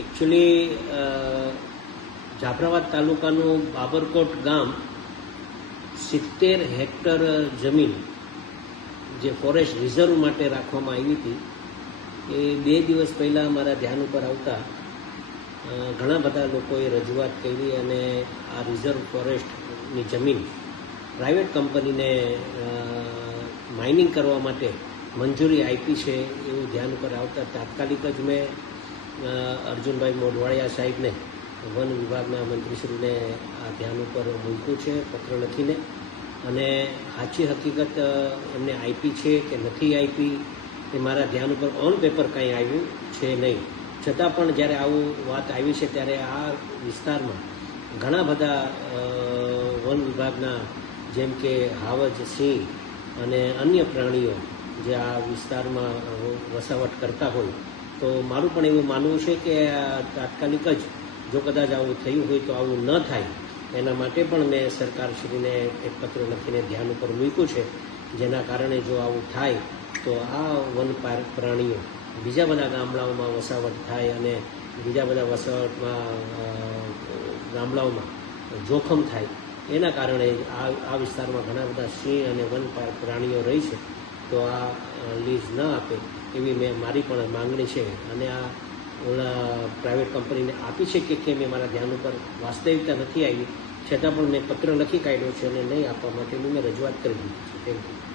Actually Jafrabad તાલુકાનું બાબરકોટ ગામ 70 hectare જમીન જે ફોરેસ્ટ રિઝર્વ માટે રાખવામાં આવી હતી એ 2 દિવસ પહેલાં મારા ધ્યાન ઉપર આવતા ઘણા બધા લોકોએ રજૂઆત કરી અને આ રિઝર્વ ફોરેસ્ટની જમીન પ્રાઇવેટ કંપનીને માઇનિંગ કરવા માટે મંજૂરી આપી છે એવું ધ્યાન ઉપર આવતા તાત્કાલિક જ મેં અર્જુનભાઈ મોઢવાડિયા સાહેબને વન વિભાગના મંત્રીશ્રીને આ ધ્યાન ઉપર મૂક્યું છે પત્ર લખીને, અને સાચી હકીકત એમને આપી છે કે નથી આપી એ મારા ધ્યાન ઉપર ઓન પેપર કાંઈ આવ્યું છે નહીં. છતાં પણ જ્યારે આવું વાત આવી છે ત્યારે આ વિસ્તારમાં ઘણા બધા વન વિભાગના જેમ કે હાવજ, સિંહ અને અન્ય પ્રાણીઓ જે આ વિસ્તારમાં વસાવટ કરતા હોય, તો મારું પણ એવું માનવું છે કે તાત્કાલિક જ જો કદાચ આવું થયું હોય તો આવું ન થાય એના માટે પણ મેં સરકારશ્રીને એક પત્ર લખીને ધ્યાન ઉપર મૂક્યું છે, જેના કારણે જો આવું થાય તો આ વન પ્રાણીઓ બીજા બધા ગામડાઓમાં વસાવટ થાય અને બીજા બધા વસાવટમાં ગામડાઓમાં જોખમ થાય એના કારણે આ વિસ્તારમાં ઘણા બધા સિંહ અને વન પ્રાણીઓ રહી છે, તો આ લીઝ ન આપે એવી મારી પણ માંગણી છે. અને આ પ્રાઇવેટ કંપનીને આપી છે કે કેમ એ મારા ધ્યાન ઉપર વાસ્તવિકતા નથી આવી, છતાં પણ મેં પત્ર લખી કાઢ્યો છે અને નહીં આપવા માટેની મેં રજૂઆત કરી દીધી છે. Thank you.